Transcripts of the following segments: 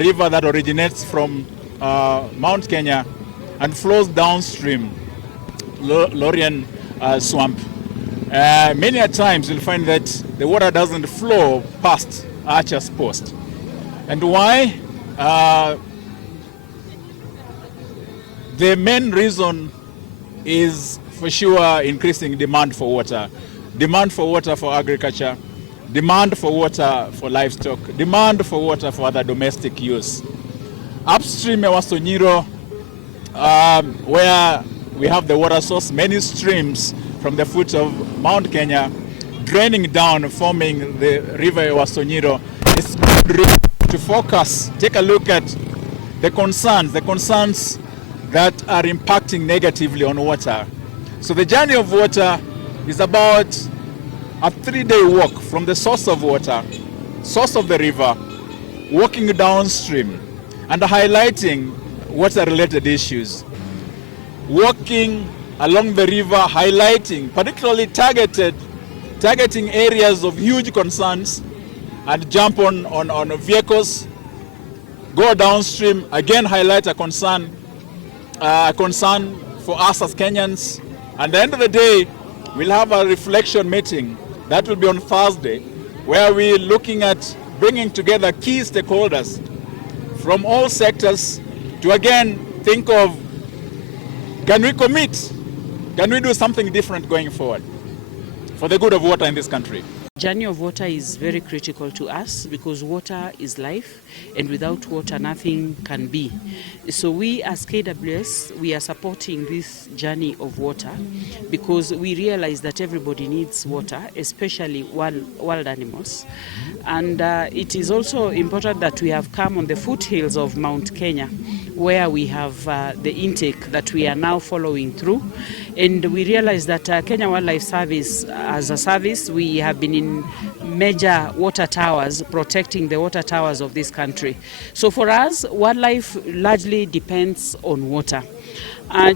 river that originates from Mount Kenya and flows downstream Lorian swamp. Many a times you'll find that the water doesn't flow past Archer's Post. And why? The main reason is for sure increasing demand for water. Demand for water for agriculture, demand for water for livestock, demand for water for other domestic use. Upstream Ewaso, where we have the water source, many streams from the foot of Mount Kenya draining down, forming the river Ewaso. It's good to focus, take a look at the concerns that are impacting negatively on water. So the journey of water is about a 3-day walk from the source of water, source of the river, walking downstream and highlighting water-related issues. Walking along the river, highlighting, particularly targeting areas of huge concerns, and jump on vehicles, go downstream, again highlight a concern for us as Kenyans. At the end of the day, we'll have a reflection meeting. That will be on Thursday, where we're looking at bringing together key stakeholders from all sectors to again think of, can we commit? Can we do something different going forward for the good of water in this country? Journey of water is very critical to us because water is life, and without water nothing can be. So we as KWS, we are supporting this journey of water because we realize that everybody needs water, especially wild animals. And it is also important that we have come on the foothills of Mount Kenya, where we have the intake that we are now following through. And we realize that Kenya Wildlife Service, as a service, we have been in major water towers, protecting the water towers of this country. So for us, wildlife largely depends on water.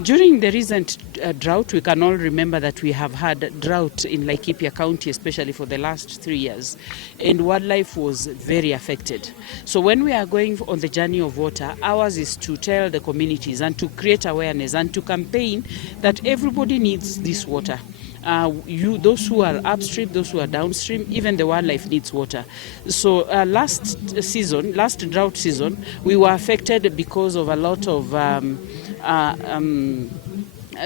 During the recent drought, we can all remember that we have had drought in Laikipia County, especially for the last 3 years, and wildlife was very affected. So when we are going on the journey of water, ours is to tell the communities and to create awareness and to campaign that everybody needs this water. Those who are upstream, those who are downstream, even the wildlife needs water. So last drought season, we were affected because of a lot of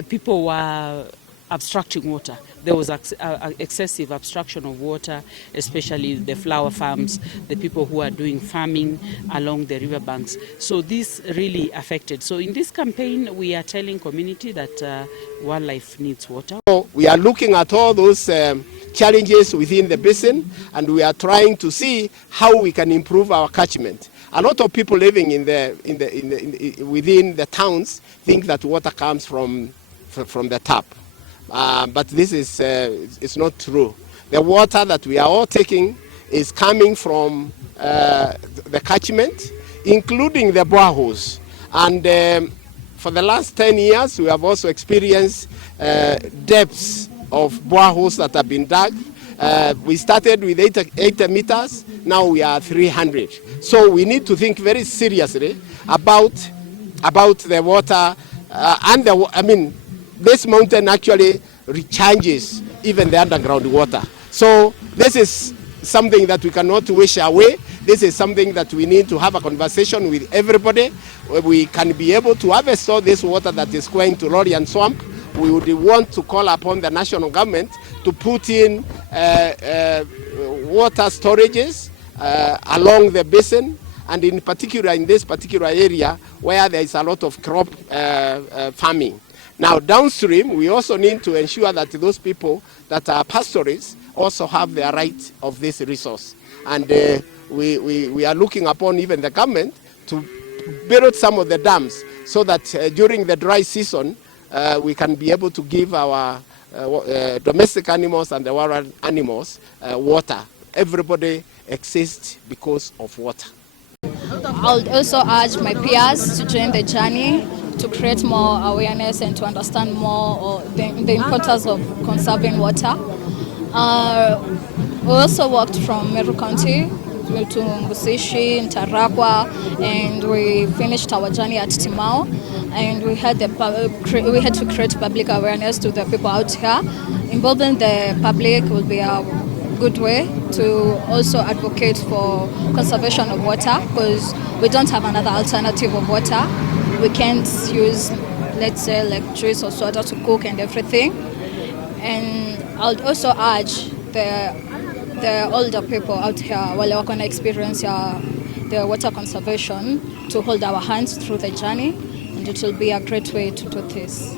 people were obstructing water. There was excessive obstruction of water, especially the flower farms, the people who are doing farming along the riverbanks. So this really affected. So in this campaign, we are telling community that wildlife needs water. So we are looking at all those challenges within the basin, and we are trying to see how we can improve our catchment. A lot of people living within the towns think that water comes from the tap. But this is it's not true. The water that we are all taking is coming from the catchment, including the boreholes. And for the last 10 years, we have also experienced depths of boreholes that have been dug. We started with 80 meters, now we are 300. So we need to think very seriously about the water this mountain actually recharges even the underground water. So this is something that we cannot wish away. This is something that we need to have a conversation with everybody, where we can be able to harvest all this water that is going to Lorian Swamp. We would want to call upon the national government to put in water storages along the basin, and in particular in this particular area where there is a lot of crop farming. Now downstream, we also need to ensure that those people that are pastoralists also have the right of this resource. And we are looking upon even the government to build some of the dams so that during the dry season, we can be able to give our domestic animals and the wild animals water. Everybody exists because of water. I'll also urge my peers to join the journey to create more awareness and to understand more the importance of conserving water. We also worked from Meru County Ngusishi, Ntarakwa, and we finished our journey at Timao. And we had to create public awareness to the people out here. Involving the public will be a good way to also advocate for conservation of water, because we don't have another alternative of water. We can't use, let's say, electricity or water to cook and everything. And I would also urge the older people out here, while we're going to experience the water conservation, to hold our hands through the journey, and it will be a great way to do this.